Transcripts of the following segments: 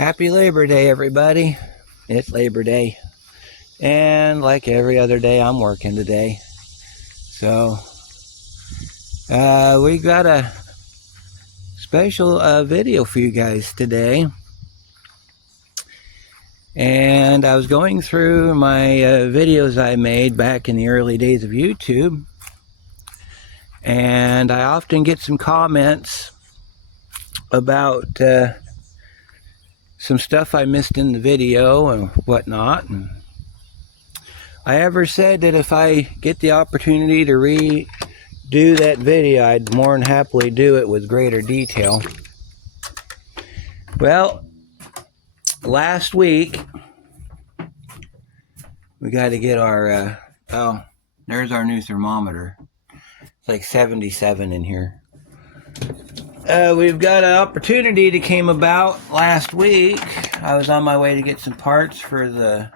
Happy Labor Day, everybody. It's Labor Day. And like every other day, I'm working today. So, we got a special video for you guys today. And I was going through my videos I made back in the early days of YouTube. And I often get some comments about some stuff I missed in the video and whatnot. And I ever said that if I get the opportunity to redo that video, I'd more than happily do it with greater detail. Well, last week, we got to get our, oh, there's our new thermometer. It's like 77 in here. We've got an opportunity that came about last week. I was on my way to get some parts for the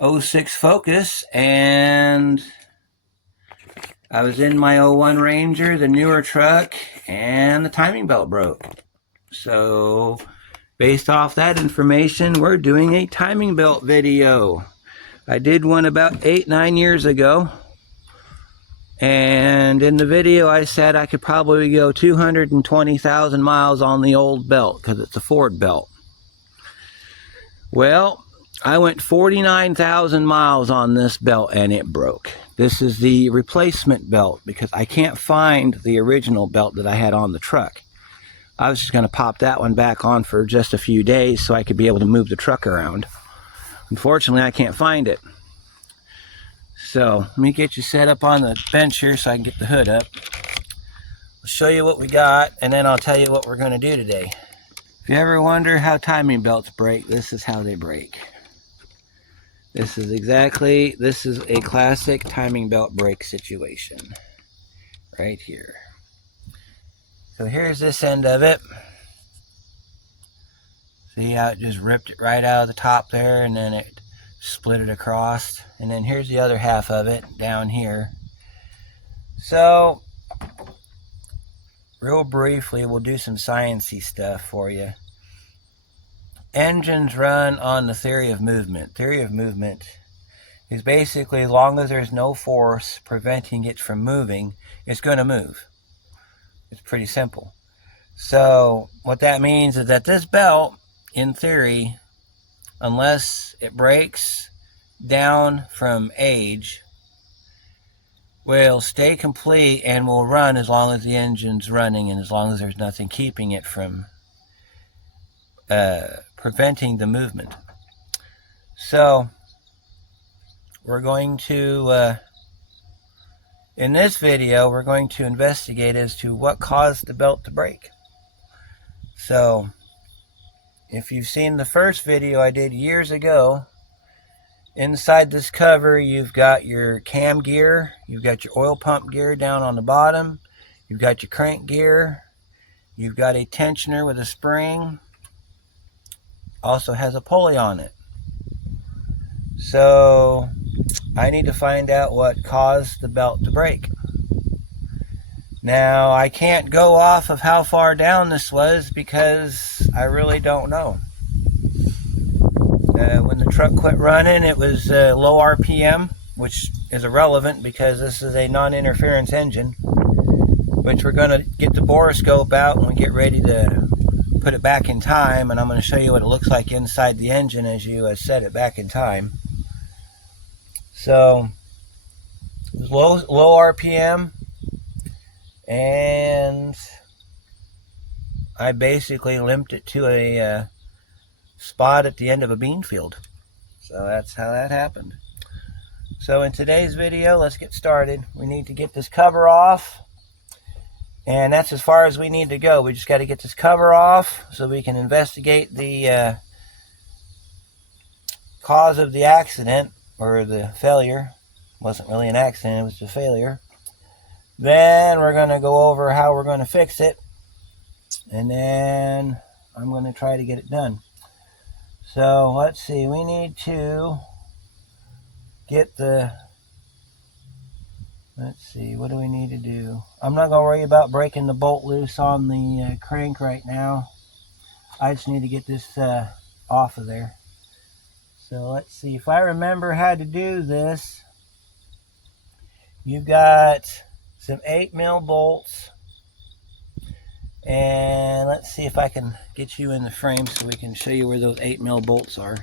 06 Focus, and I was in my 01 Ranger, the newer truck, and the timing belt broke. So, based off that information, we're doing a timing belt video. I did one about 8-9 years ago. And in the video, I said I could probably go 220,000 miles on the old belt because it's a Ford belt. Well, I went 49,000 miles on this belt and it broke. This is the replacement belt because I can't find the original belt that I had on the truck. I was just going to pop that one back on for just a few days so I could be able to move the truck around. Unfortunately, I can't find it. So, let me get you set up on the bench here so I can get the hood up. I'll show you what we got, and then I'll tell you what we're going to do today. If you ever wonder how timing belts break, this is how they break. This is a classic timing belt break situation. Right here. So here's this end of it. See how it just ripped it right out of the top there, and then it split it across, and then here's the other half of it down here. So real briefly, we'll do some sciencey stuff for you. Engines run on the theory of movement. Theory of movement is basically as long as there's no force preventing it from moving, it's going to move. It's pretty simple. So what that means is that this belt, in theory, unless it breaks down from age, will stay complete and will run as long as the engine's running and as long as there's nothing keeping it from preventing the movement. So we're going to, in this video, we're going to investigate as to what caused the belt to break. So if you've seen the first video I did years ago, inside this cover you've got your cam gear, you've got your oil pump gear down on the bottom, you've got your crank gear, you've got a tensioner with a spring, also has a pulley on it. So I need to find out what caused the belt to break. Now, I can't go off of how far down this was because I really don't know. When the truck quit running, it was low RPM, which is irrelevant because this is a non-interference engine, which we're going to get the borescope out when we get ready to put it back in time, and I'm going to show you what it looks like inside the engine as you set it back in time. So, it was low RPM. And I basically limped it to a spot at the end of a bean field. So that's how that happened. So in today's video, let's get started. We need to get this cover off. And that's as far as we need to go. We just got to get this cover off so we can investigate the cause of the accident, or the failure. It wasn't really an accident, it was a failure. Then we're going to go over how we're going to fix it. And then I'm going to try to get it done. So let's see. We need to get the... Let's see. What do we need to do? I'm not going to worry about breaking the bolt loose on the crank right now. I just need to get this off of there. So let's see, if I remember how to do this, you've got some 8mm bolts, and let's see if I can get you in the frame so we can show you where those 8mm bolts are.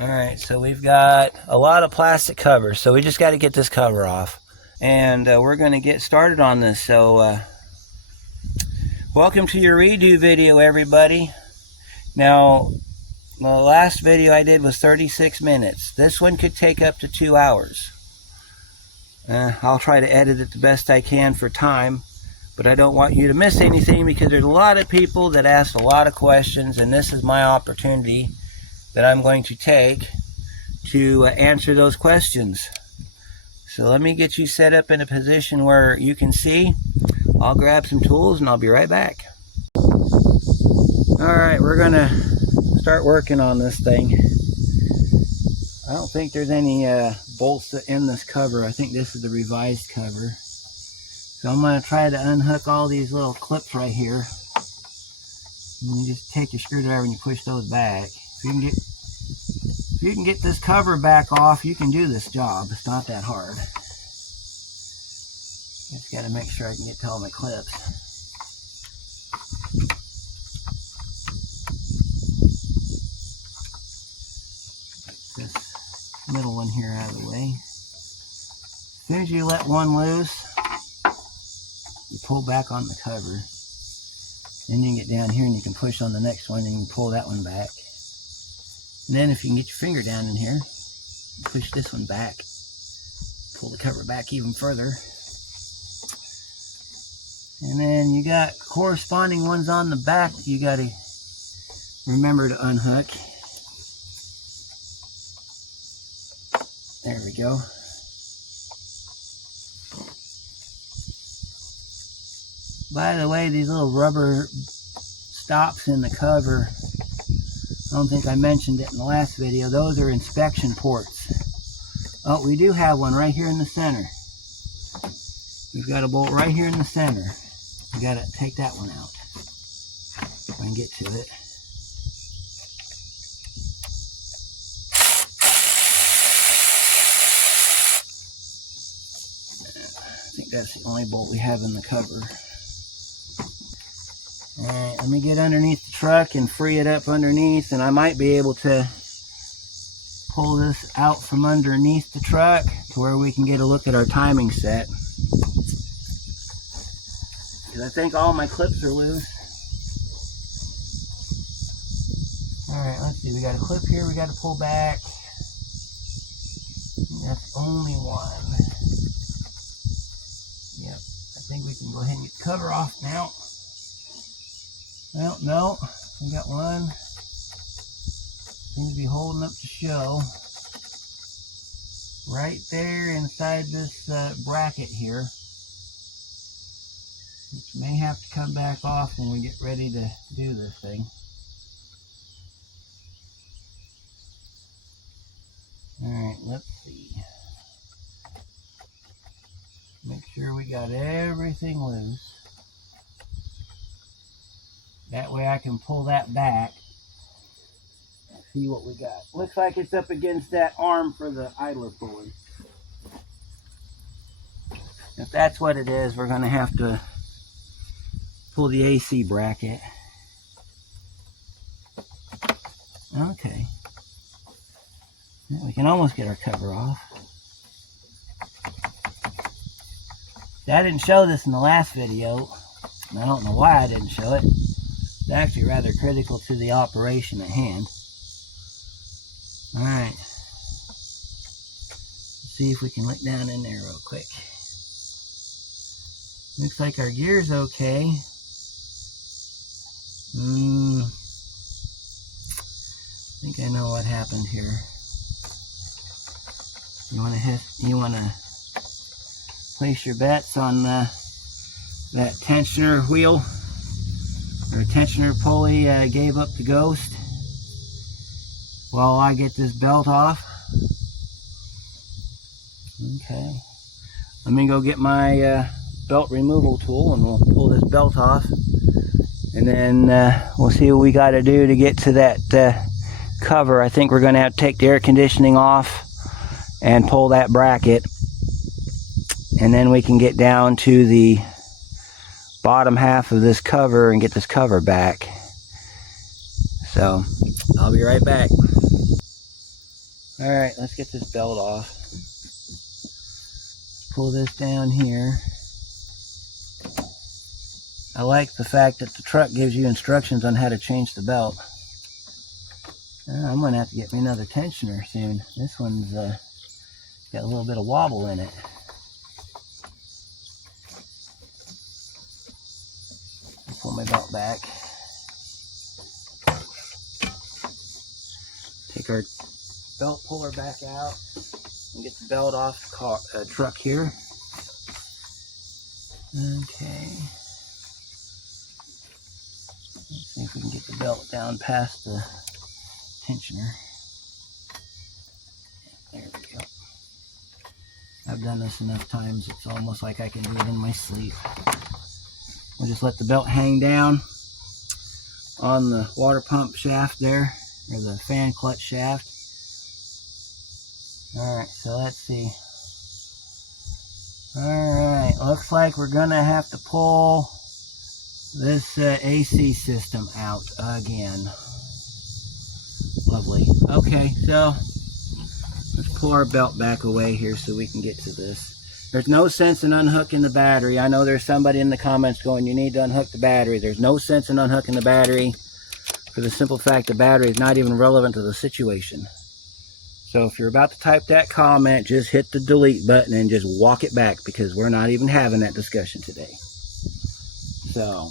Alright, so we've got a lot of plastic covers, so we just got to get this cover off. And we're going to get started on this. So welcome to your redo video, everybody. Now, the last video I did was 36 minutes. This one could take up to 2 hours. I'll try to edit it the best I can for time, but I don't want you to miss anything because there's a lot of people that asked a lot of questions, and this is my opportunity that I'm going to take to answer those questions. So let me get you set up in a position where you can see. I'll grab some tools and I'll be right back. Alright, we're going to start working on this thing. I don't think there's any bolts in this cover. I think this is the revised cover. So I'm going to try to unhook all these little clips right here. And you just take your screwdriver and you push those back. If you can get this cover back off, you can do this job. It's not that hard. Just got to make sure I can get to all my clips. Get this middle one here out of the way. As soon as you let one loose, you pull back on the cover. Then you can get down here and you can push on the next one and you can pull that one back. And then if you can get your finger down in here, push this one back, pull the cover back even further. And then you got corresponding ones on the back that you got to remember to unhook. There we go. By the way, these little rubber stops in the cover, I don't think I mentioned it in the last video. Those are inspection ports. Oh, we do have one right here in the center. We've got a bolt right here in the center. We got to take that one out if I can get to it. I think that's the only bolt we have in the cover. Alright, let me get underneath the truck and free it up underneath, and I might be able to pull this out from underneath the truck to where we can get a look at our timing set. Because I think all my clips are loose. Alright, let's see, we got a clip here we got to pull back. That's only one. Yep, I think we can go ahead and get the cover off now. Well, no, we got one. Seems to be holding up to show. Right there inside this bracket here. Which may have to come back off when we get ready to do this thing. Alright, let's see. Make sure we got everything loose. That way I can pull that back and see what we got. Looks like it's up against that arm for the idler pulley. If that's what it is, we're going to have to pull the AC bracket. Okay. Now we can almost get our cover off. I didn't show this in the last video. And I don't know why I didn't show it. It's actually rather critical to the operation at hand. Alright. Let's see if we can look down in there real quick. Looks like our gear's okay. I think I know what happened here. You want to place your bets on that tensioner wheel or tensioner pulley gave up the ghost while I get this belt off. Okay, let me go get my belt removal tool and we'll pull this belt off And then we'll see what we got to do to get to that cover. I think we're going to have to take the air conditioning off and pull that bracket. And then we can get down to the bottom half of this cover and get this cover back. So I'll be right back. Alright, let's get this belt off. Pull this down here. I like the fact that the truck gives you instructions on how to change the belt. I'm going to have to get me another tensioner soon. This one's got a little bit of wobble in it. Pull my belt back. Take our belt puller back out and get the belt off the truck here. Okay. Let's see if we can get the belt down past the tensioner. There we go. I've done this enough times, it's almost like I can do it in my sleep. We'll just let the belt hang down on the water pump shaft there, or the fan clutch shaft. Alright, so let's see. Alright, looks like we're gonna have to pull this AC system out again. Lovely. Okay, so let's pull our belt back away here so we can get to this. There's no sense in unhooking the battery. I know there's somebody in the comments going, you need to unhook the battery. There's no sense in unhooking the battery for the simple fact the battery is not even relevant to the situation. So if you're about to type that comment, just hit the delete button and just walk it back, because we're not even having that discussion today. So,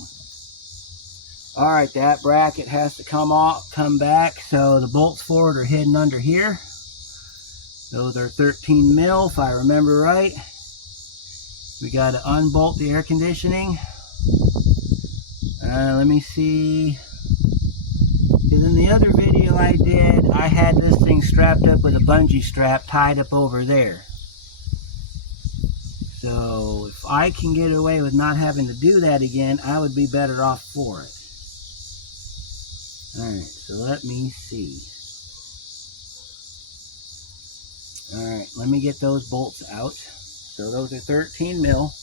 alright, that bracket has to come back. So the bolts forward are hidden under here. Those are 13 mil, if I remember right. We got to unbolt the air conditioning. Let me see. Because in the other video I did, I had this thing strapped up with a bungee strap tied up over there. So if I can get away with not having to do that again, I would be better off for it. Alright, so let me see. Alright, let me get those bolts out. So those are 13 mil.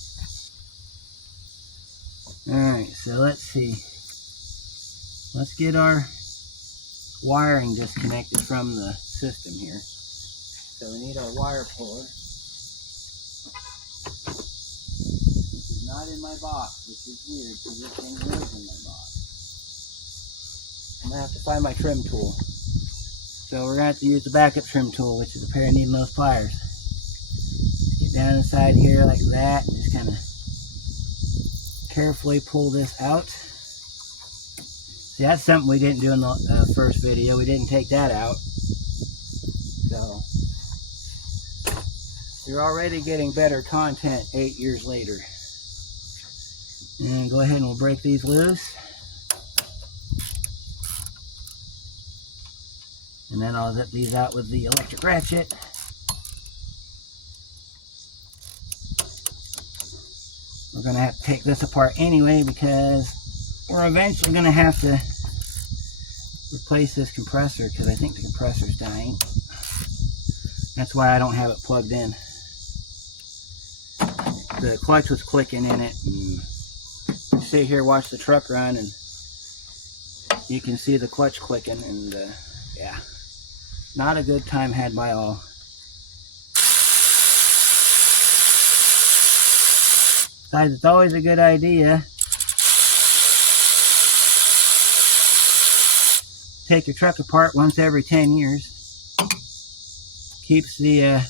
Alright, so let's see. Let's get our wiring disconnected from the system here. So we need our wire puller. This is not in my box, which is weird because this thing lives in my box. I'm going to have to find my trim tool. So we're going to have to use the backup trim tool, which is a pair of needle-nose pliers. Get down inside here like that and just kind of carefully pull this out. See, that's something we didn't do in the first video. We didn't take that out. So you're already getting better content 8 years later. And go ahead and we'll break these loose. And then I'll zip these out with the electric ratchet. We're going to have to take this apart anyway, because we're eventually going to have to replace this compressor, because I think the compressor's dying. That's why I don't have it plugged in. The clutch was clicking in it, and sit here, watch the truck run, and you can see the clutch clicking, and yeah, not a good time had by all. Besides, it's always a good idea take your truck apart once every 10 years. Keeps the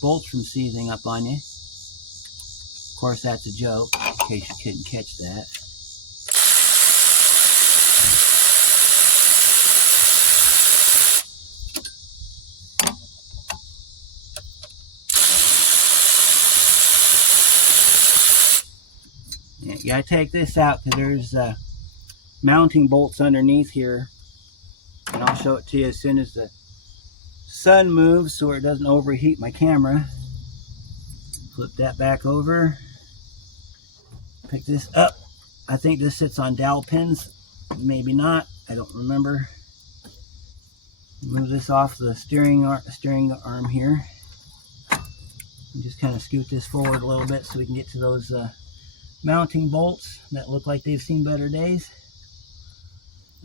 bolts from seizing up on you. Of course, that's a joke, in case you couldn't catch that. Yeah, you gotta take this out because there's mounting bolts underneath here, and I'll show it to you as soon as the sun moves so it doesn't overheat my camera. Flip that back over, pick this up, I think this sits on dowel pins. Maybe not. I don't remember. Move this off the steering arm here. And just kind of scoot this forward a little bit so we can get to those mounting bolts that look like they've seen better days.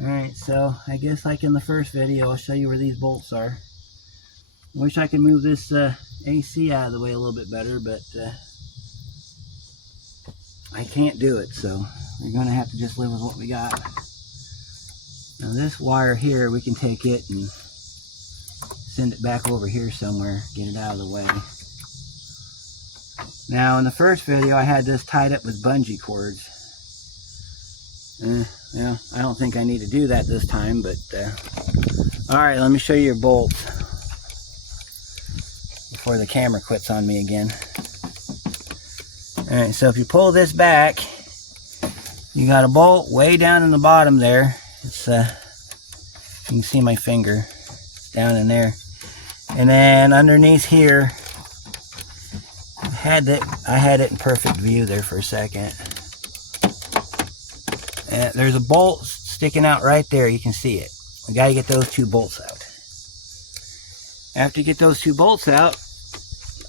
Alright, so I guess like in the first video, I'll show you where these bolts are. I wish I could move this AC out of the way a little bit better, but I can't do it, so we're going to have to just live with what we got. Now this wire here, we can take it and send it back over here somewhere, get it out of the way. Now in the first video, I had this tied up with bungee cords. Yeah, I don't think I need to do that this time, but alright, let me show you your bolts before the camera quits on me again. Alright, so if you pull this back, you got a bolt way down in the bottom there. It's you can see my finger down in there. And then underneath here, I had it in perfect view there for a second. And there's a bolt sticking out right there. You can see it. We got to get those two bolts out. After you get those two bolts out,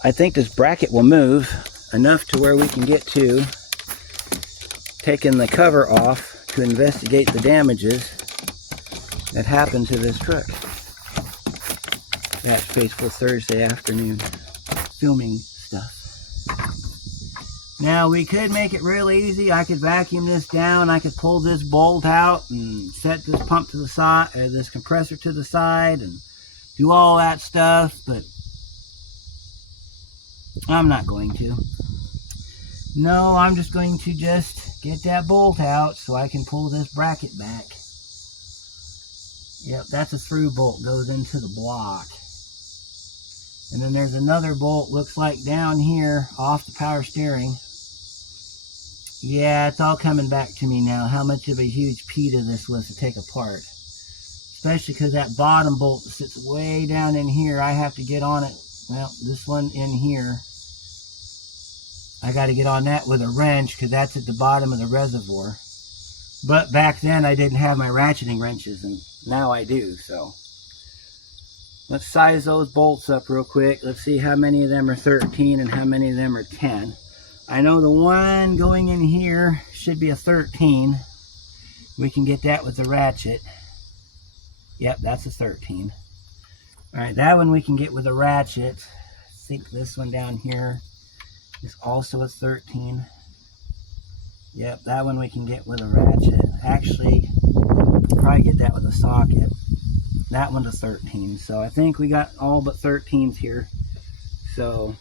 I think this bracket will move enough to where we can get to taking the cover off to investigate the damages that happened to this truck. That's Faithful Thursday afternoon filming stuff. Now we could make it real easy. I could vacuum this down. I could pull this bolt out and set this pump to the side, or this compressor to the side, and do all that stuff, but I'm not going to. No, I'm just going to just get that bolt out so I can pull this bracket back. Yep, that's a through bolt, goes into the block. And then there's another bolt, looks like down here off the power steering. Yeah, it's all coming back to me now, how much of a huge PETA this was to take apart. Especially because that bottom bolt sits way down in here. I have to get on it. Well, this one in here, I got to get on that with a wrench because that's at the bottom of the reservoir. But back then I didn't have my ratcheting wrenches, and now I do. So let's size those bolts up real quick. Let's see how many of them are 13 and how many of them are 10. I know the one going in here should be a 13. We can get that with the ratchet. Yep, that's a 13. Alright, that one we can get with a ratchet. I think this one down here is also a 13. Yep, that one we can get with a ratchet. Actually, probably get that with a socket. That one's a 13. So I think we got all but 13s here. So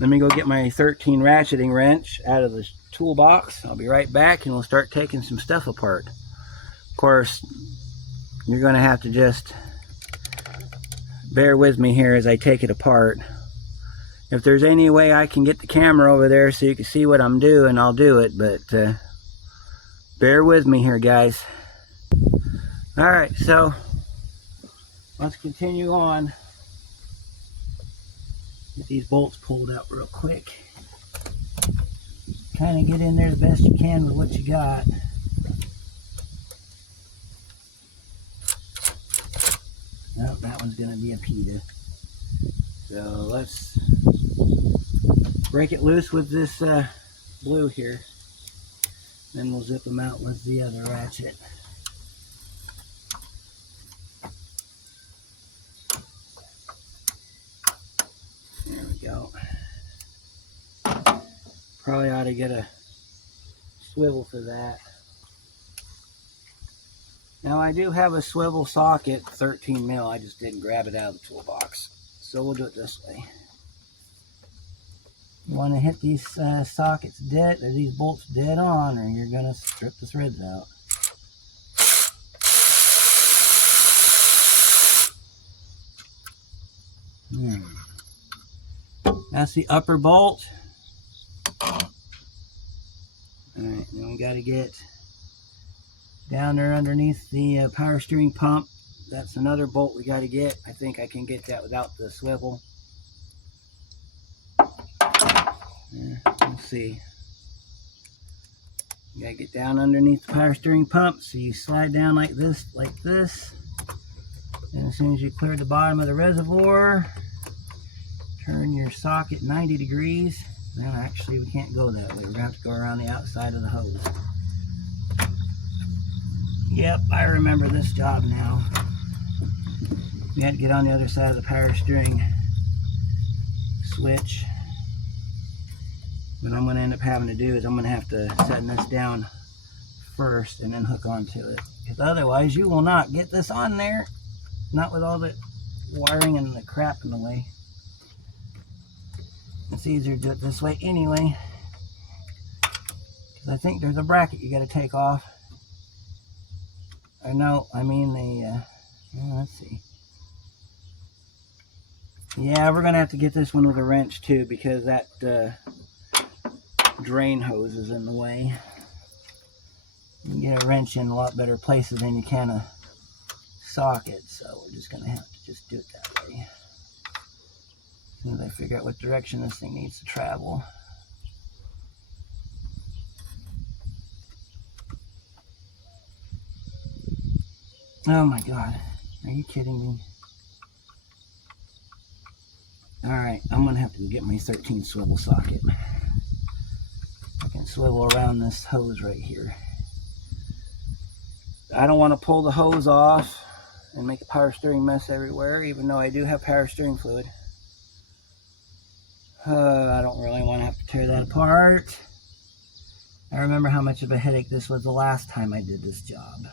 let me go get my 13 ratcheting wrench out of the toolbox. I'll be right back and we'll start taking some stuff apart. Of course, you're going to have to just bear with me here as I take it apart. If there's any way I can get the camera over there so you can see what I'm doing, I'll do it, but bear with me here, guys. Alright, so let's continue on. Get these bolts pulled out real quick. Kind of get in there the best you can with what you got. Oh, that one's going to be a PETA. So let's break it loose with this blue here. Then we'll zip them out with the other ratchet. There we go. Probably ought to get a swivel for that. Now I do have a swivel socket, 13 mil. I just didn't grab it out of the toolbox. So we'll do it this way. You want to hit these sockets dead, or these bolts dead on, or you're going to strip the threads out. That's the upper bolt. Alright, then we got to get down there underneath the power steering pump. That's another bolt we got to get. I think I can get that without the swivel. We'll see. You gotta get down underneath the power steering pump, so you slide down like this, and as soon as you clear the bottom of the reservoir, turn your socket 90 degrees. No, actually we can't go that way. We're gonna have to go around the outside of the hose. Yep, I remember this job now. We had to get on the other side of the power steering switch. What I'm going to end up having to do is I'm going to have to set this down first and then hook onto it. Because otherwise you will not get this on there. Not with all the wiring and the crap in the way. It's easier to do it this way anyway. Because I think there's a bracket you got to take off. Or no, I mean the, let's see. Yeah, we're going to have to get this one with a wrench too, because that drain hose is in the way. You can get a wrench in a lot better places than you can a socket, so we're just going to have to just do it that way. As soon as I figure out what direction this thing needs to travel. Oh my God, are you kidding me? Alright, I'm going to have to get my 13 swivel socket. I can swivel around this hose right here. I don't want to pull the hose off and make a power steering mess everywhere, even though I do have power steering fluid. I don't really want to have to tear that apart. I remember how much of a headache this was the last time I did this job.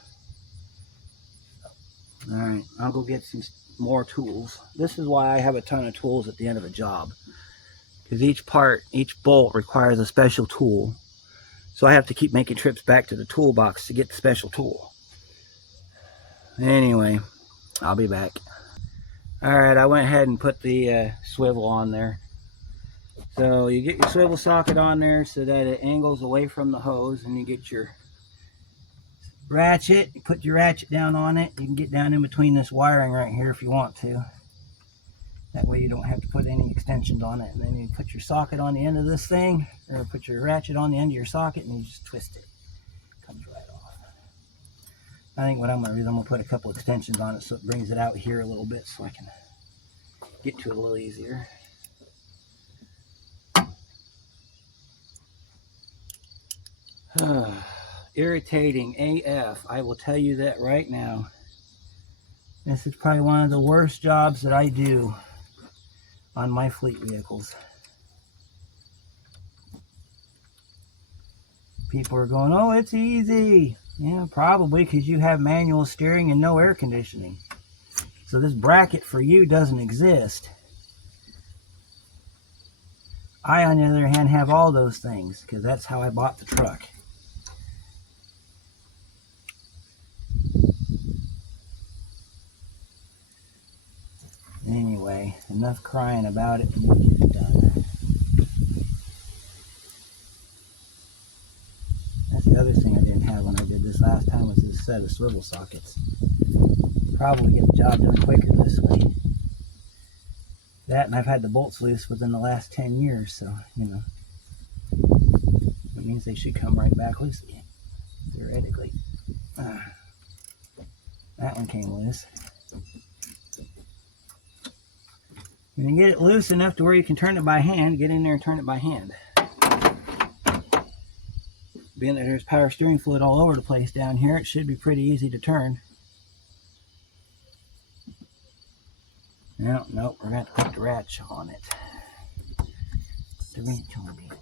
Alright, I'll go get some more tools. This is why I have a ton of tools at the end of a job. Because each part, each bolt requires a special tool. So I have to keep making trips back to the toolbox to get the special tool. Anyway, I'll be back. Alright, I went ahead and put the swivel on there. So you get your swivel socket on there so that it angles away from the hose, and you get your ratchet. You put your ratchet down on it. You can get down in between this wiring right here if you want to. That way you don't have to put any extensions on it. And then you put your socket on the end of this thing, or put your ratchet on the end of your socket, and you just twist it. It comes right off. I think what I'm going to do is I'm going to put a couple extensions on it so it brings it out here a little bit so I can get to it a little easier. Irritating AF, I will tell you that right now. This is probably one of the worst jobs that I do on my fleet vehicles. People are going, oh, it's easy. Yeah, probably because you have manual steering and no air conditioning. So this bracket for you doesn't exist. I, on the other hand, have all those things because that's how I bought the truck. Anyway, enough crying about it and we'll get it done. That's the other thing I didn't have when I did this last time, was this set of swivel sockets. Probably get the job done quicker this way. That, and I've had the bolts loose within the last 10 years, so, you know. That means they should come right back loose again, theoretically. That one came loose. When you get it loose enough to where you can turn it by hand, get in there and turn it by hand. Being that there's power steering fluid all over the place down here, it should be pretty easy to turn. No, nope, we're going to have to put the ratchet on it. The wrench on it.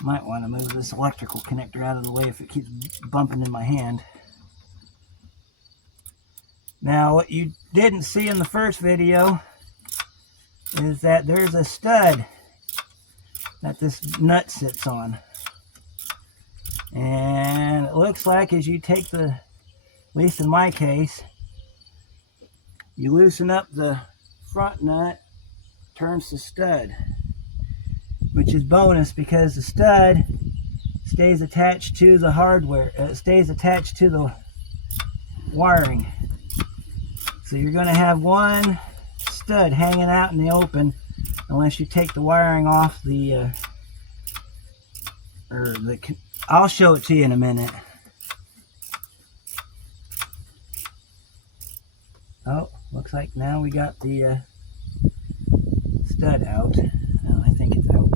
Might want to move this electrical connector out of the way if it keeps bumping in my hand. Now, what you didn't see in the first video is that there's a stud that this nut sits on. And it looks like as you take the, at least in my case, you loosen up the front nut, turns the stud. Which is bonus because the stud stays attached to the hardware. It stays attached to the wiring. So you're going to have one stud hanging out in the open unless you take the wiring off the I'll show it to you in a minute. Oh, looks like now we got the stud out. Well, I think it's out.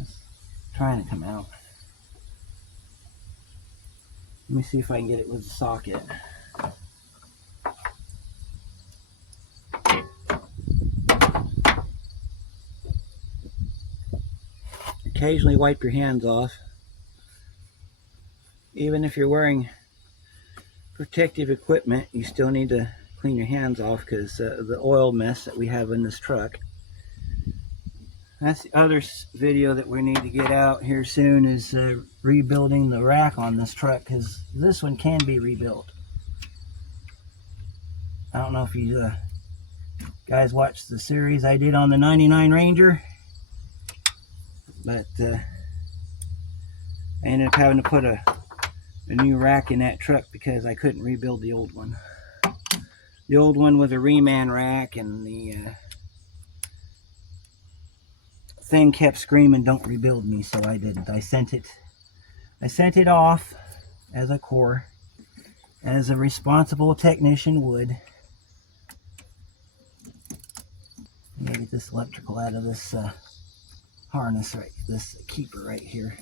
It's trying to come out. Let me see if I can get it with the socket. Occasionally wipe your hands off. Even if you're wearing protective equipment, you still need to clean your hands off because the oil mess that we have in this truck. That's the other video that we need to get out here soon, is rebuilding the rack on this truck, because this one can be rebuilt. I don't know if you guys watched the series I did on the 99 Ranger, but I ended up having to put a new rack in that truck because I couldn't rebuild the old one. The old one was a reman rack, and the thing kept screaming, "Don't rebuild me," so I didn't. I sent it off as a core, as a responsible technician would. Let me get this electrical out of this harness, right, this keeper right here.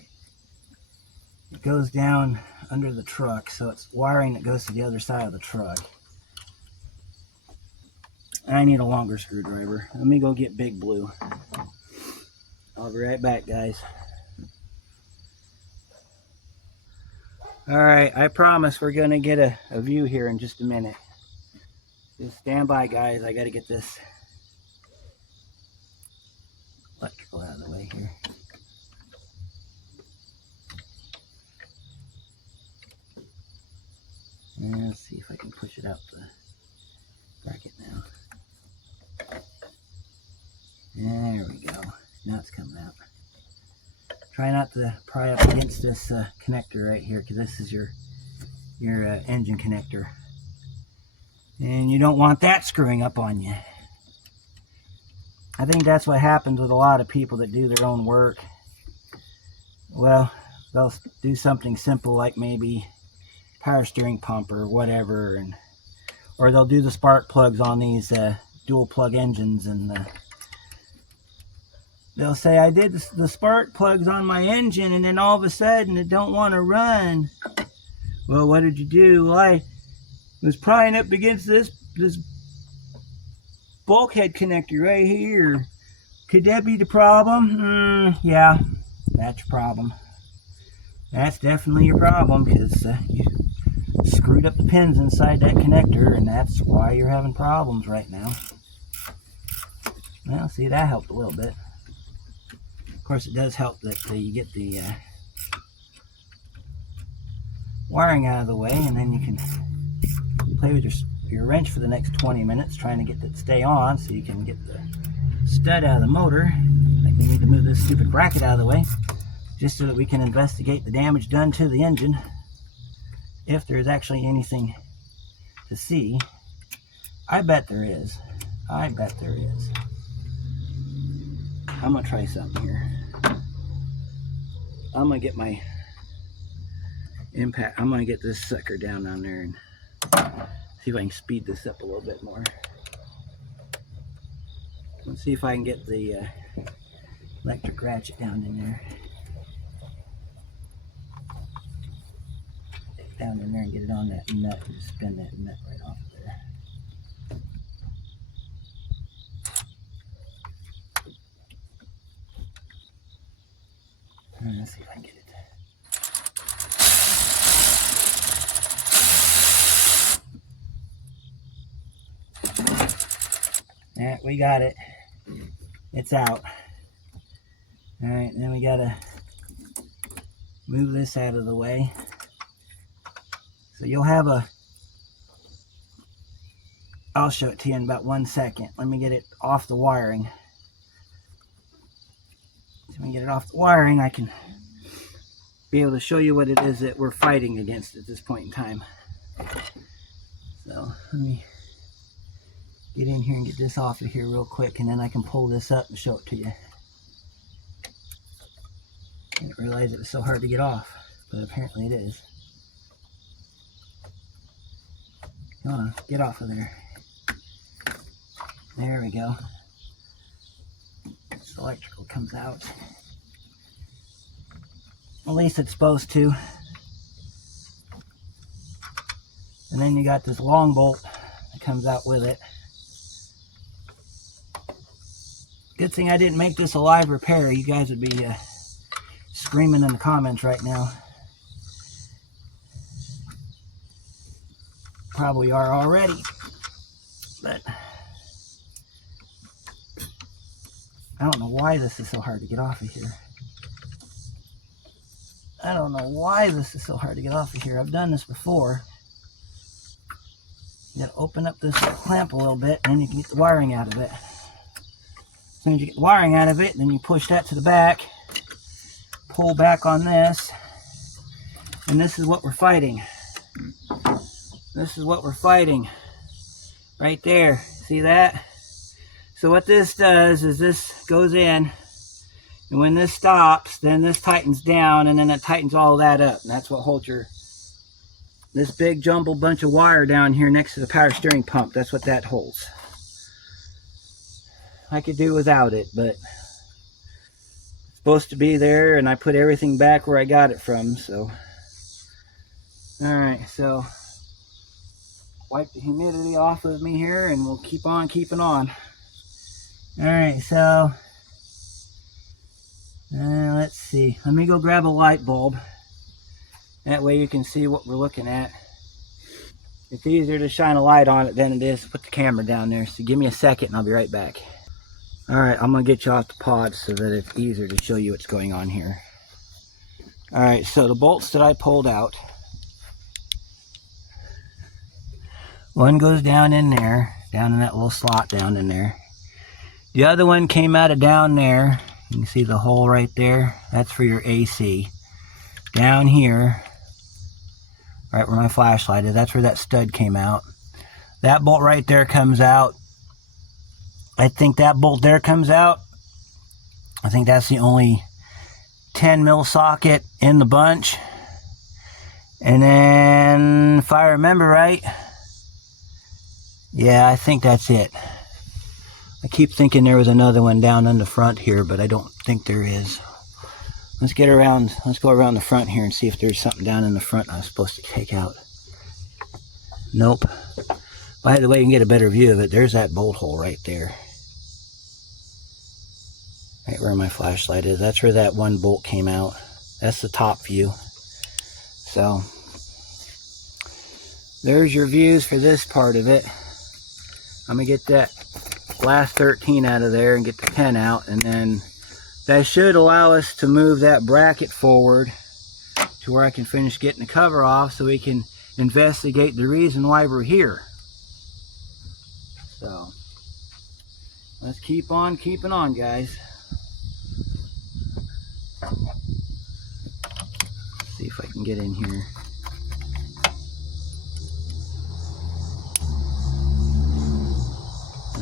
It goes down under the truck, so it's wiring that goes to the other side of the truck. I need a longer screwdriver. Let me go get Big Blue. I'll be right back, guys. Alright, I promise we're going to get a view here in just a minute. Just stand by, guys. I got to get this electrical out of the way here. And let's see if I can push it out the bracket now. There we go. Now it's coming out. Try not to pry up against this connector right here, because this is your engine connector. And you don't want that screwing up on you. I think that's what happens with a lot of people that do their own work. Well, they'll do something simple like maybe power steering pump or whatever, or they'll do the spark plugs on these dual plug engines, and they'll say, "I did the spark plugs on my engine, and then all of a sudden it don't want to run." Well, what did you do? Well, I was prying up against this bulkhead connector right here. Could that be the problem? Yeah, that's your problem. That's definitely your problem, because you screwed up the pins inside that connector, and that's why you're having problems right now. Well, see, that helped a little bit. Of course, it does help that you get the wiring out of the way, and then you can play with your wrench for the next 20 minutes trying to get it to stay on, so you can get the stud out of the motor. I think we need to move this stupid bracket out of the way, just so that we can investigate the damage done to the engine, if there's actually anything to see. I bet there is. I bet there is. I'm gonna try something here. I'm gonna get my impact. I'm gonna get this sucker down on there and see if I can speed this up a little bit more. Let's see if I can get the electric ratchet down in there. Down in there and get it on that nut and just spin that nut right off of there. Let's see if I can get it. Yeah, we got it. It's out. Alright, then we gotta move this out of the way. So you'll have I'll show it to you in about 1 second. Let me get it off the wiring. So when we get it off the wiring, I can be able to show you what it is that we're fighting against at this point in time. So let me get in here and get this off of here real quick, and then I can pull this up and show it to you. I didn't realize it was so hard to get off, but apparently it is. Come on, get off of there. There we go. This electrical comes out. At least it's supposed to. And then you got this long bolt that comes out with it. Good thing I didn't make this a live repair. You guys would be screaming in the comments right now. Probably are already. But I don't know why this is so hard to get off of here. I don't know why this is so hard to get off of here. I've done this before. You gotta open up this clamp a little bit, and then you can get the wiring out of it. As soon as you get the wiring out of it, then you push that to the back, pull back on this, and this is what we're fighting. This is what we're fighting. Right there. See that? So what this does is this goes in, and when this stops, then this tightens down, and then it tightens all that up. And that's what holds your, this big jumbled bunch of wire down here next to the power steering pump. That's what that holds. I could do without it, but it's supposed to be there, and I put everything back where I got it from, so. Alright, so wipe the humidity off of me here, and we'll keep on keeping on. Alright, so let's see. Let me go grab a light bulb. That way you can see what we're looking at. It's easier to shine a light on it than it is to put the camera down there. So give me a second and I'll be right back. Alright, I'm going to get you off the pod so that it's easier to show you what's going on here. Alright, so the bolts that I pulled out. One goes down in there, down in that little slot down in there. The other one came out of down there. You can see the hole right there. That's for your AC. Down here, right where my flashlight is, that's where that stud came out. That bolt right there comes out. I think that bolt there comes out. I think that's the only 10 mil socket in the bunch. And then, if I remember right, yeah, I think that's it. I keep thinking there was another one down in the front here, but I don't think there is. Let's get around, let's go around the front here and see if there's something down in the front I was supposed to take out. Nope. By the way, you can get a better view of it. There's that bolt hole right there. Right where my flashlight is. That's where that one bolt came out. That's the top view. So, there's your views for this part of it. I'm going to get that last 13 out of there and get the 10 out, and then that should allow us to move that bracket forward to where I can finish getting the cover off so we can investigate the reason why we're here. So let's keep on keeping on, guys. Let's see if I can get in here.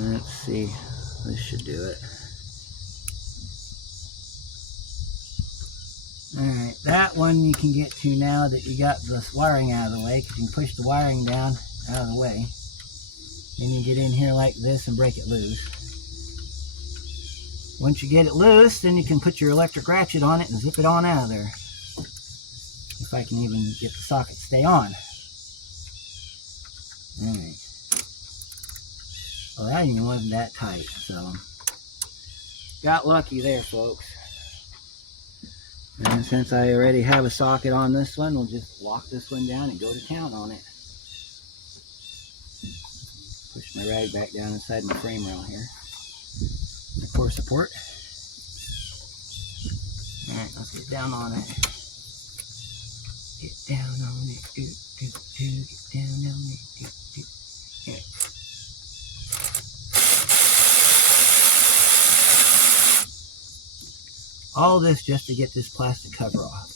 Let's see, this should do it. Alright, that one you can get to now that you got this wiring out of the way, because you can push the wiring down out of the way. Then you get in here like this and break it loose. Once you get it loose, then you can put your electric ratchet on it and zip it on out of there. If I can even get the socket to stay on. Alright. Well, that even wasn't that tight, so got lucky there, folks. And since I already have a socket on this one, we'll just lock this one down and go to town on it. Push my rag back down inside my frame rail here. My core support. Alright, let's get down on it. Get down on it. Get down on it. Here. All this just to get this plastic cover off.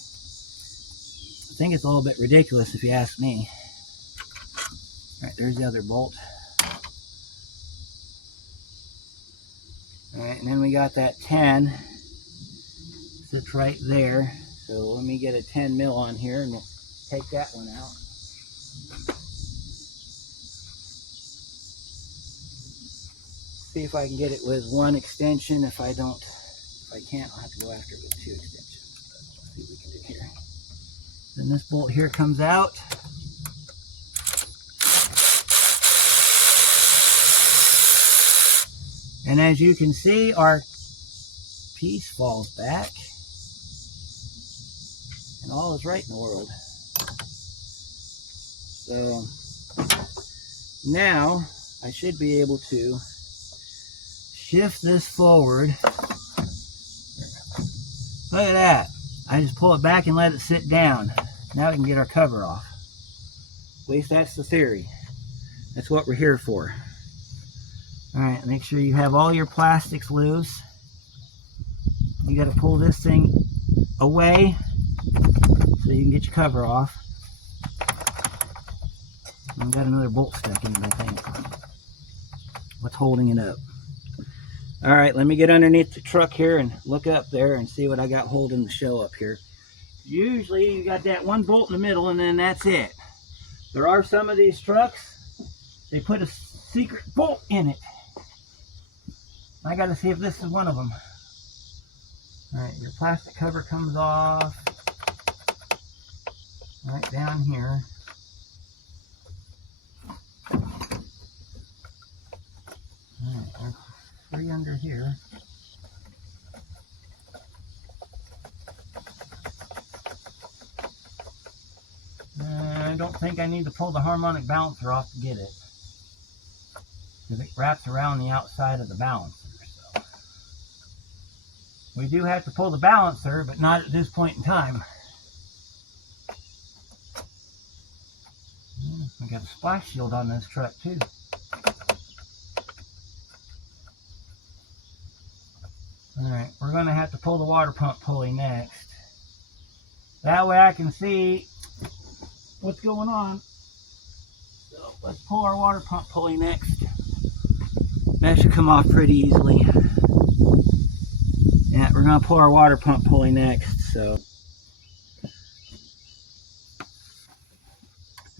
I think it's a little bit ridiculous if you ask me. All right, there's the other bolt. All right, and then we got that 10. Sits right there. So let me get a 10 mil on here and we'll take that one out. See if I can get it with one extension. If I can't, I'll have to go after it with 2 extensions. But let's see what we can do here. Then this bolt here comes out. And as you can see, our piece falls back. And all is right in the world. So now I should be able to shift this forward. Look at that. I just pull it back and let it sit down. Now we can get our cover off. At least that's the theory. That's what we're here for. Alright, make sure you have all your plastics loose. You got to pull this thing away so you can get your cover off. I've got another bolt stuck in it, I think. What's holding it up? Alright, let me get underneath the truck here and look up there and see what I got holding the show up here. Usually you got that one bolt in the middle and then that's it. There are some of these trucks, they put a secret bolt in it. I got to see if this is one of them. Alright, your plastic cover comes off. Right down here. Alright, there's 3 under here. I don't think I need to pull the harmonic balancer off to get it, because it wraps around the outside of the balancer. So we do have to pull the balancer, but not at this point in time. I got a splash shield on this truck too. Alright, we're going to have to pull the water pump pulley next. That way I can see what's going on. So let's pull our water pump pulley next. That should come off pretty easily. Yeah, we're going to pull our water pump pulley next. So,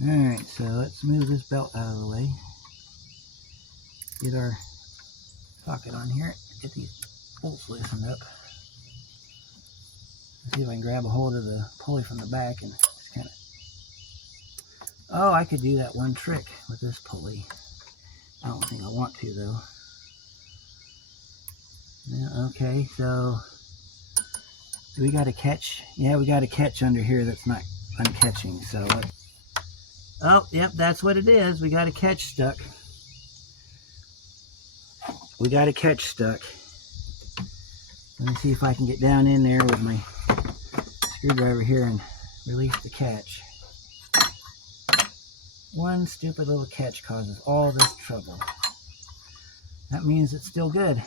alright, so let's move this belt out of the way. Get our socket on here. Get these bolts loosened up. Let's see if I can grab a hold of the pulley from the back and just kind of... Oh, I could do that one trick with this pulley. I don't think I want to though. Yeah, okay, so we got a catch. Yeah, we got a catch under here that's not uncatching. So, oh, yep, that's what it is. We got a catch stuck. We got a catch stuck. Let me see if I can get down in there with my screwdriver here and release the catch. One stupid little catch causes all this trouble. That means it's still good.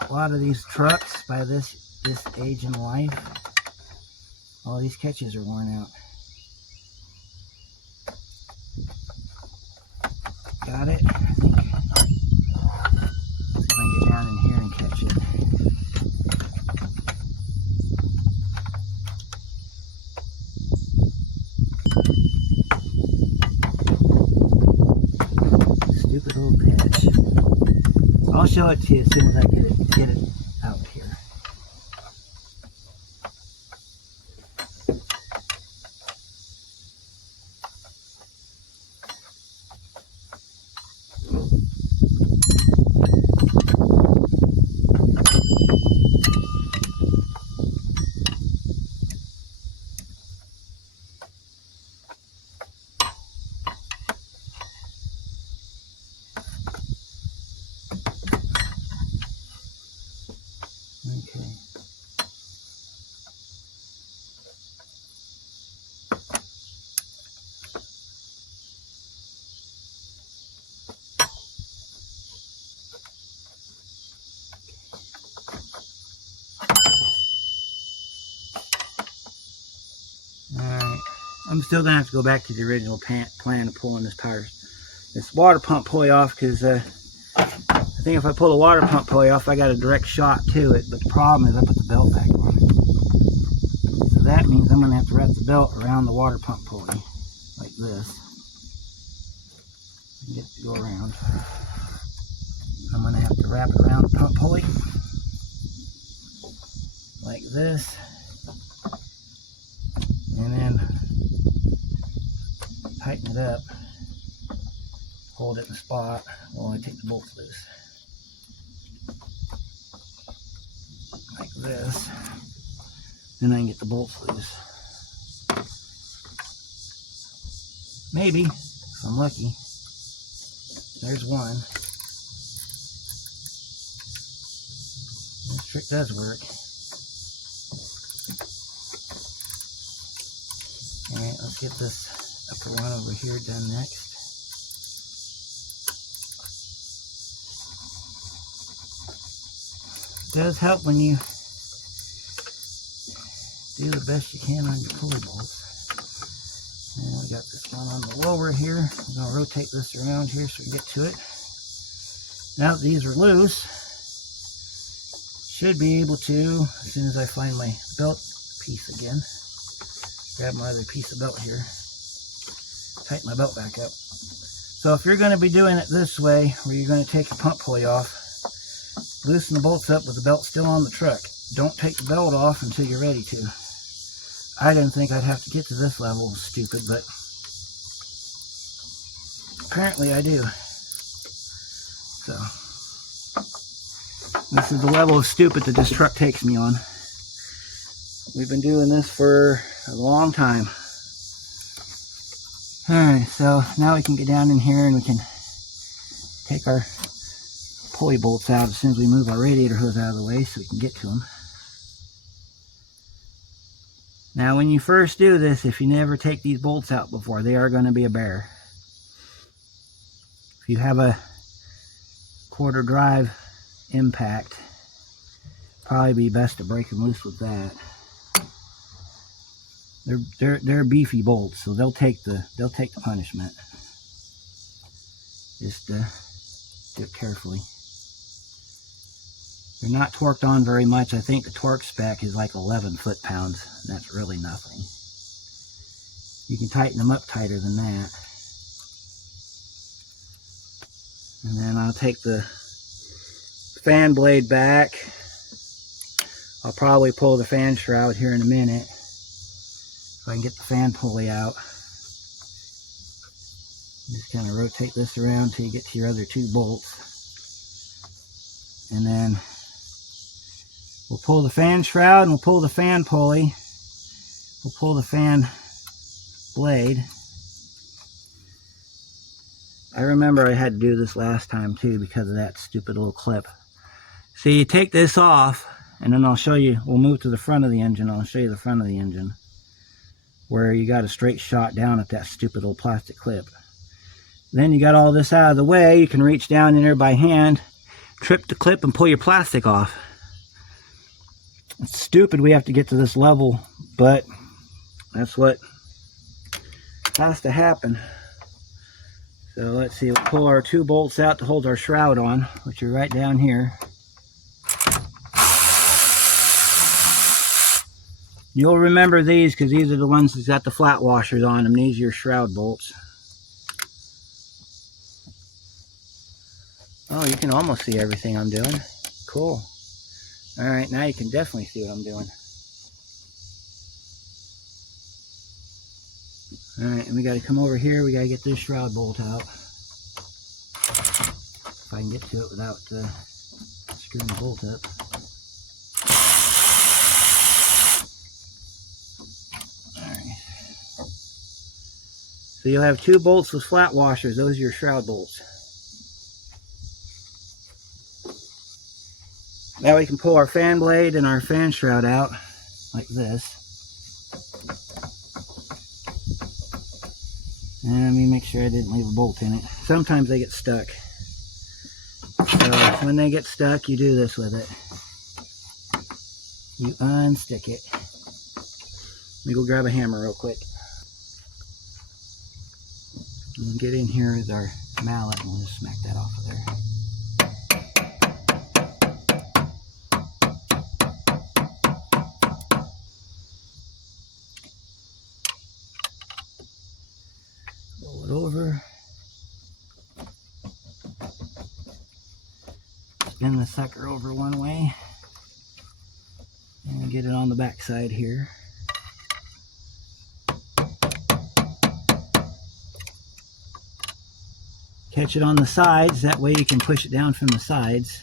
A lot of these trucks by this age in life, all these catches are worn out. Got it? I think. Let's see if I can get down in here and catch it. Stupid little catch. I'll show it to you as soon as I get it out here. I'm still gonna have to go back to the original plan of pulling this water pump pulley off, because I think if I pull the water pump pulley off, I got a direct shot to it. But the problem is I put the belt back on. So that means I'm gonna have to wrap the belt around the water pump pulley like this. Get it to go around. I'm gonna have to wrap it around the pump pulley like this, and then tighten it up, hold it in the spot while I take the bolts loose like this. Then I can get the bolts loose. Maybe, if I'm lucky. There's one. This trick does work. Alright, let's get this upper one over here done next. It does help when you do the best you can on your pulley bolts. And we got this one on the lower here. I'm going to rotate this around here so we get to it. Now that these are loose, should be able to, as soon as I find my belt piece again, grab my other piece of belt here, tighten my belt back up. So if you're going to be doing it this way, where you're going to take the pump pulley off, loosen the bolts up with the belt still on the truck. Don't take the belt off until you're ready to. I didn't think I'd have to get to this level, stupid, but apparently I do. So this is the level of stupid that this truck takes me on. We've been doing this for a long time. Alright, so now we can get down in here and we can take our pulley bolts out as soon as we move our radiator hose out of the way so we can get to them. Now when you first do this, if you never take these bolts out before, they are going to be a bear. If you have a quarter drive impact, probably be best to break them loose with that. They're beefy bolts, so they'll take the punishment. Just do it carefully. They're not torqued on very much. I think the torque spec is like 11 foot-pounds, and that's really nothing. You can tighten them up tighter than that. And then I'll take the fan blade back. I'll probably pull the fan shroud here in a minute so I can get the fan pulley out. Just kind of rotate this around until you get to your other two bolts. And then we'll pull the fan shroud and we'll pull the fan pulley. We'll pull the fan blade. I remember I had to do this last time too because of that stupid little clip. So you take this off, and then I'll show you, we'll move to the front of the engine. I'll show you the front of the engine where you got a straight shot down at that stupid little plastic clip. Then you got all this out of the way, you can reach down in there by hand, trip the clip and pull your plastic off. It's stupid we have to get to this level, but that's what has to happen. So let's see, we'll pull our two bolts out to hold our shroud on, which are right down here. You'll remember these because these are the ones that's got the flat washers on them. These are your shroud bolts. Oh, you can almost see everything I'm doing. Cool. Alright, now you can definitely see what I'm doing. Alright, and we got to come over here. We got to get this shroud bolt out. If I can get to it without screwing the bolt up. Alright. So you'll have two bolts with flat washers. Those are your shroud bolts. Now we can pull our fan blade and our fan shroud out like this. And let me make sure I didn't leave a bolt in it. Sometimes they get stuck. So when they get stuck, you do this with it. You unstick it. Let me go grab a hammer real quick. We'll get in here with our mallet and we'll just smack that off of there. Roll it over. Spin the sucker over one way. And get it on the back side here. Catch it on the sides, that way you can push it down from the sides.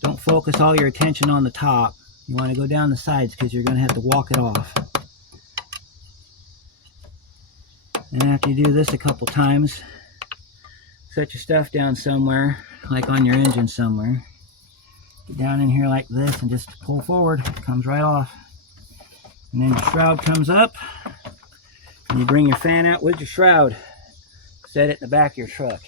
Don't focus all your attention on the top. You want to go down the sides because you're going to have to walk it off. And after you do this a couple times, set your stuff down somewhere, like on your engine somewhere. Get down in here like this and just pull forward. It comes right off. And then your shroud comes up. And you bring your fan out with your shroud. Set it in the back of your truck.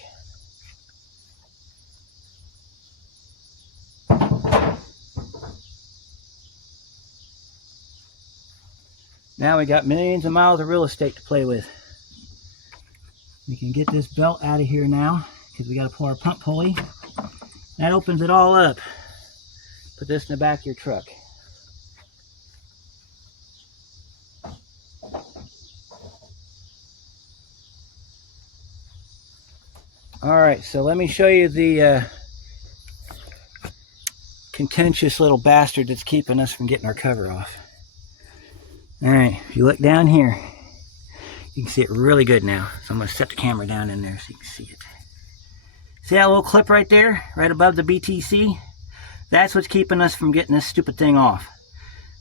Now we got millions of miles of real estate to play with. We can get this belt out of here now because we got to pull our pump pulley. That opens it all up. Put this in the back of your truck. Alright, so let me show you the contentious little bastard that's keeping us from getting our cover off. Alright, if you look down here, you can see it really good now. So I'm going to set the camera down in there so you can see it. See that little clip right there, right above the BTC? That's what's keeping us from getting this stupid thing off.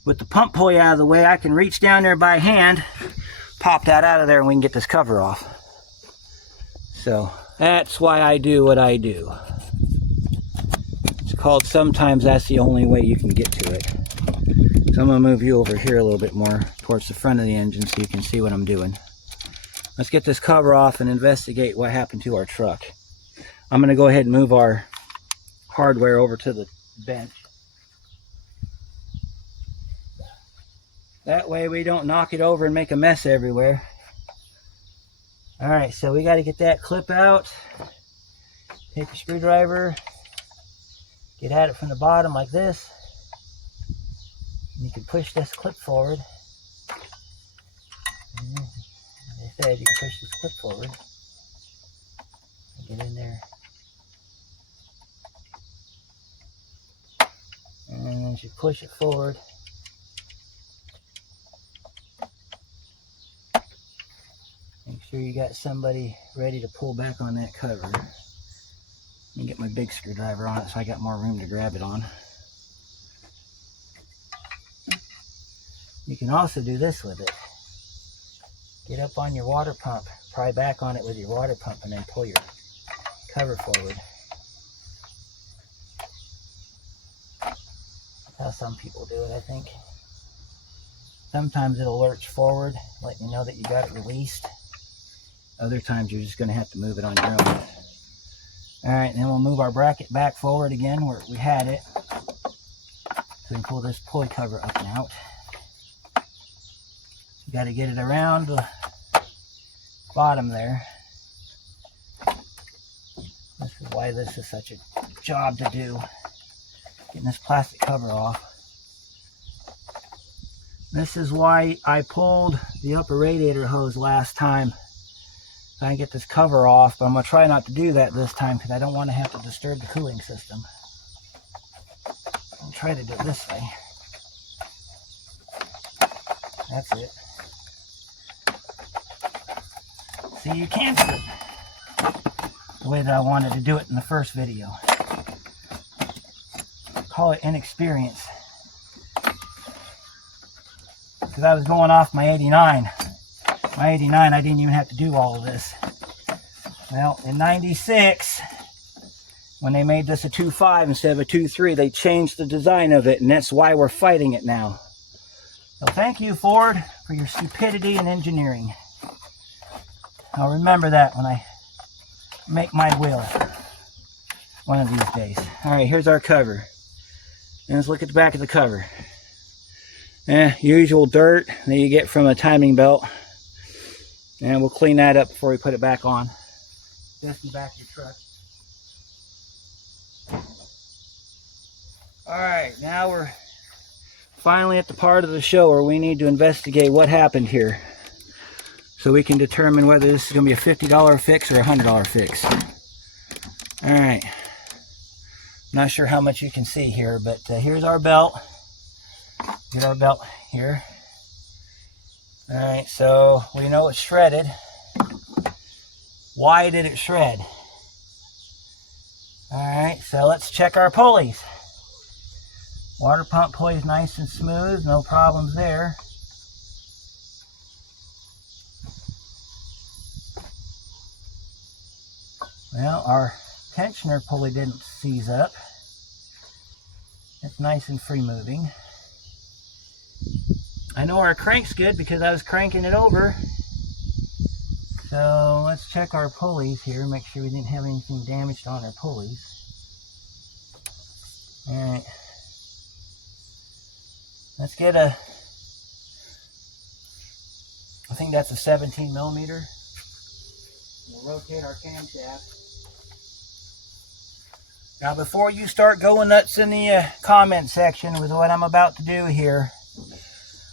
With the pump pulley out of the way, I can reach down there by hand, pop that out of there, and we can get this cover off. So that's why I do what I do. It's called sometimes that's the only way you can get to it. So I'm going to move you over here a little bit more towards the front of the engine so you can see what I'm doing. Let's get this cover off and investigate what happened to our truck. I'm going to go ahead and move our hardware over to the bench. That way we don't knock it over and make a mess everywhere. Alright, so we got to get that clip out. Take the screwdriver. Get at it from the bottom like this. You can push this clip forward. As I said, you can push this clip forward. Get in there. And as you push it forward, make sure you got somebody ready to pull back on that cover. Let me get my big screwdriver on it so I got more room to grab it on. You can also do this with it. Get up on your water pump, pry back on it with your water pump, and then pull your cover forward. That's how some people do it, I think. Sometimes it'll lurch forward, letting you know that you got it released. Other times you're just going to have to move it on your own. Alright, then we'll move our bracket back forward again where we had it. So we can pull this pulley cover up and out. You got to get it around the bottom there. This is why this is such a job to do. Getting this plastic cover off. This is why I pulled the upper radiator hose last time. So I can get this cover off, but I'm going to try not to do that this time because I don't want to have to disturb the cooling system. I'll try to do it this way. That's it. See, you can't do it the way that I wanted to do it in the first video. Call it inexperience. Because I was going off my 89. My 89, I didn't even have to do all of this. Well, in 96, when they made this a 2.5 instead of a 2.3, they changed the design of it, and that's why we're fighting it now. So thank you, Ford, for your stupidity in engineering. I'll remember that when I make my will one of these days. Alright, here's our cover. And let's look at the back of the cover. Usual dirt that you get from a timing belt. And we'll clean that up before we put it back on. Just in the back of your truck. Alright, now we're finally at the part of the show where we need to investigate what happened here, so we can determine whether this is going to be a $50 fix or a $100 fix. Alright, not sure how much you can see here, but here's our belt. Here's our belt here. Alright, so we know it's shredded. Why did it shred? Alright, so let's check our pulleys. Water pump pulley is nice and smooth, no problems there. Well, our tensioner pulley didn't seize up. It's nice and free moving. I know our crank's good because I was cranking it over. So let's check our pulleys here, make sure we didn't have anything damaged on our pulleys. Alright. Let's get a, I think that's a 17 millimeter. We'll rotate our camshaft. Now before you start going nuts in the comment section with what I'm about to do here,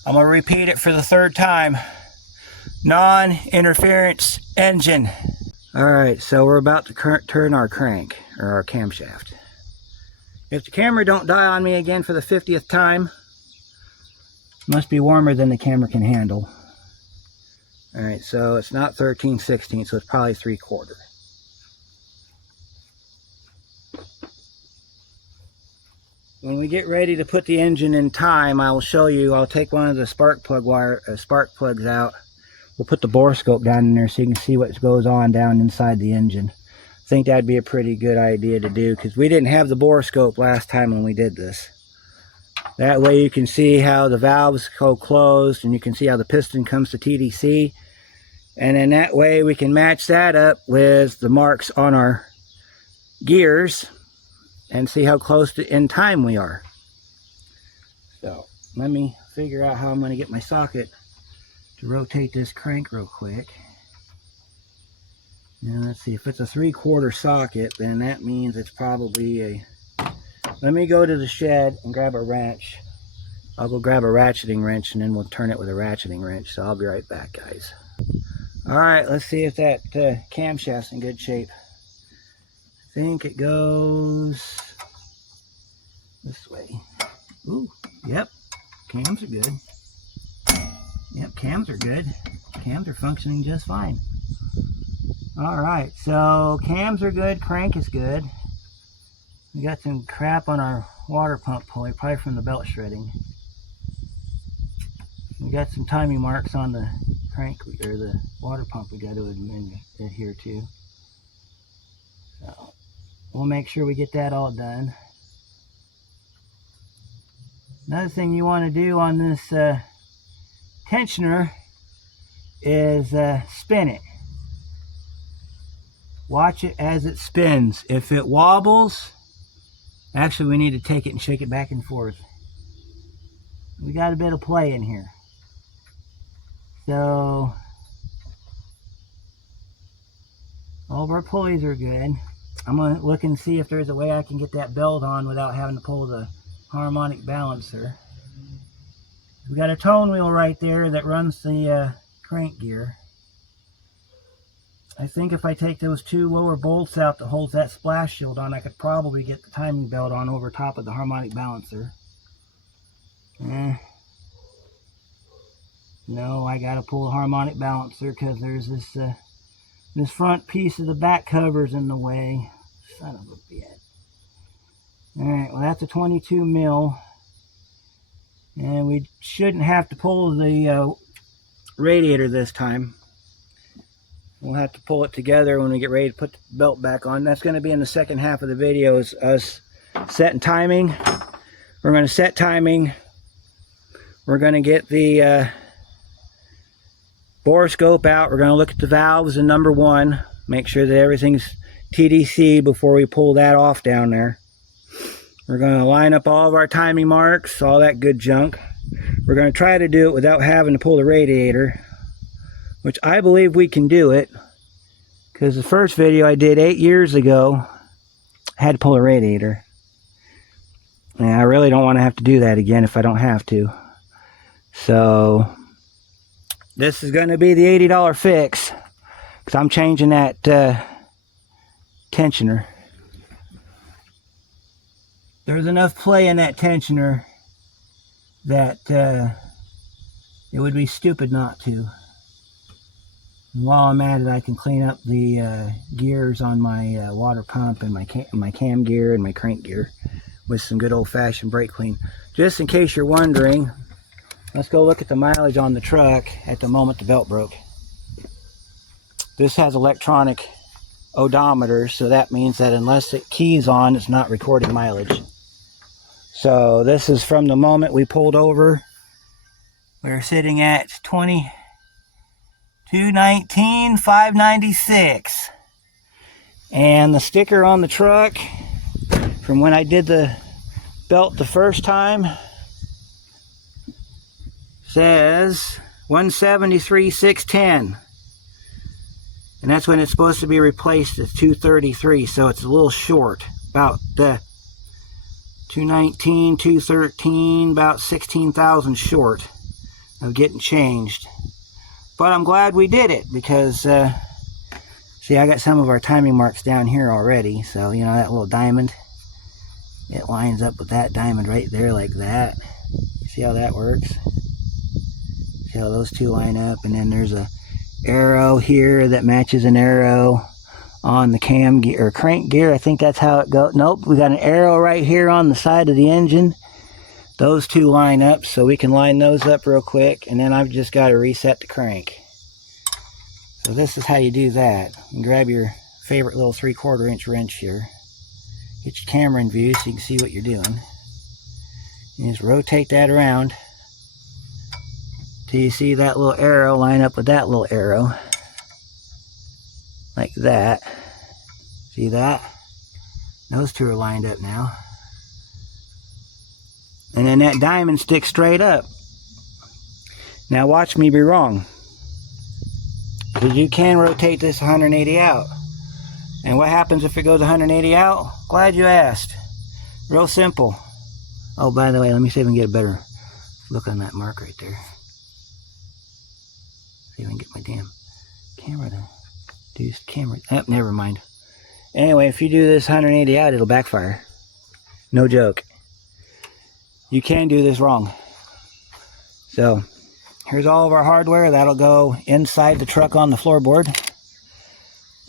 I'm going to repeat it for the third time. Non-interference engine. Alright, so we're about to turn our crank, or our camshaft. If the camera don't die on me again for the 50th time, it must be warmer than the camera can handle. Alright, so it's not 13/16, so it's probably 3/4. When we get ready to put the engine in time, I will show you. I'll take one of the spark plugs out. We'll put the borescope down in there so you can see what goes on down inside the engine. I think that'd be a pretty good idea to do because we didn't have the borescope last time when we did this. That way you can see how the valves go closed and you can see how the piston comes to TDC. And then that way we can match that up with the marks on our gears and see how close to in time we are. So let me figure out how I'm going to get my socket to rotate this crank real quick. Now let's see, if it's a 3/4 socket, then that means it's probably a, let me go to the shed and grab a wrench. I'll go grab a ratcheting wrench and then we'll turn it with a ratcheting wrench. So I'll be right back, guys. Alright, let's see if that camshaft's in good shape. I think it goes this way. Ooh, yep, cams are good. Yep, cams are good. Cams are functioning just fine. Alright, so cams are good, crank is good. We got some crap on our water pump pulley, probably from the belt shredding. We got some timing marks on the crank, or the water pump we got to adhere to. So we'll make sure we get that all done. Another thing you want to do on this tensioner is spin it. Watch it as it spins. If it wobbles, actually we need to take it and shake it back and forth. We got a bit of play in here. So all of our pulleys are good. I'm going to look and see if there's a way I can get that belt on without having to pull the harmonic balancer. We got a tone wheel right there that runs the crank gear. I think if I take those two lower bolts out that holds that splash shield on, I could probably get the timing belt on over top of the harmonic balancer. No, I gotta pull the harmonic balancer because there's this this front piece of the back cover's in the way. Son of a bitch. Alright, well that's a 22 mil. And we shouldn't have to pull the radiator this time. We'll have to pull it together when we get ready to put the belt back on. That's going to be in the second half of the video, is us setting timing. We're going to set timing. We're going to get the borescope out. We're going to look at the valves in number 1. Make sure that everything's TDC before we pull that off down there. We're going to line up all of our timing marks, all that good junk. We're going to try to do it without having to pull the radiator. which I believe we can do it, because the first video I did 8 years ago, I had to pull a radiator. And I really don't want to have to do that again if I don't have to. So this is going to be the $80 fix, because I'm changing that tensioner. There's enough play in that tensioner that it would be stupid not to. And while I'm at it, I can clean up the gears on my water pump and my cam gear and my crank gear with some good old-fashioned brake clean. Just in case you're wondering, let's go look at the mileage on the truck at the moment the belt broke. This has electronic odometer, so that means that unless it keys on, it's not recording mileage. So this is from the moment we pulled over. We're sitting at 2219,596. And the sticker on the truck from when I did the belt the first time says 173,610. And that's when it's supposed to be replaced at 233, so it's a little short. About 219, 213, about 16,000 short of getting changed. But I'm glad we did it, because see, I got some of our timing marks down here already. So, you know, that little diamond, it lines up with that diamond right there like that. See how that works? See how those two line up? And then there's a arrow here that matches an arrow on the cam gear or crank gear. I think that's how it goes. Nope, we got an arrow right here on the side of the engine. Those two line up, so we can line those up real quick, and then I've just got to reset the crank. So this is how you do that. You grab your favorite little 3/4 inch wrench here. Get your camera in view so you can see what you're doing. You just rotate that around till you see that little arrow line up with that little arrow. Like that. See that? Those two are lined up now. And then that diamond sticks straight up. Now watch me be wrong. Because you can rotate this 180 out. And what happens if it goes 180 out? Glad you asked. Real simple. Oh, by the way, let me see if I can get a better look on that mark right there. See if I can get my damn camera to do camera. Oh, never mind. Anyway, if you do this 180 out, it'll backfire. No joke. You can do this wrong. So here's all of our hardware. That'll go inside the truck on the floorboard.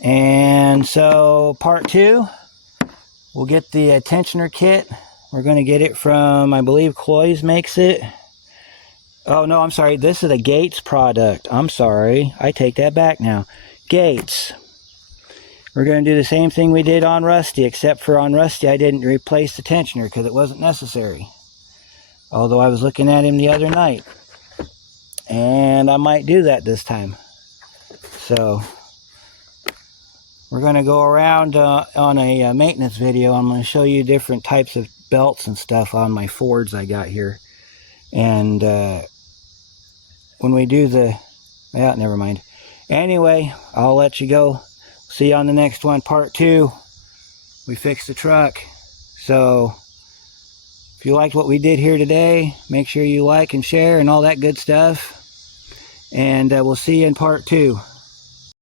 And so part 2, we'll get the tensioner kit. We're going to get it from, I believe Cloy's makes it. Oh no, I'm sorry, this is a Gates product. I'm sorry, I take that back now. Gates. We're going to do the same thing we did on Rusty, except for on Rusty I didn't replace the tensioner because it wasn't necessary. Although I was looking at him the other night. And I might do that this time. So we're going to go around on a maintenance video. I'm going to show you different types of belts and stuff on my Fords I got here. And when we do the... yeah, never mind. Anyway, I'll let you go. See you on the next one, part 2. We fixed the truck. So if you liked what we did here today, make sure you like and share and all that good stuff. And we'll see you in part 2.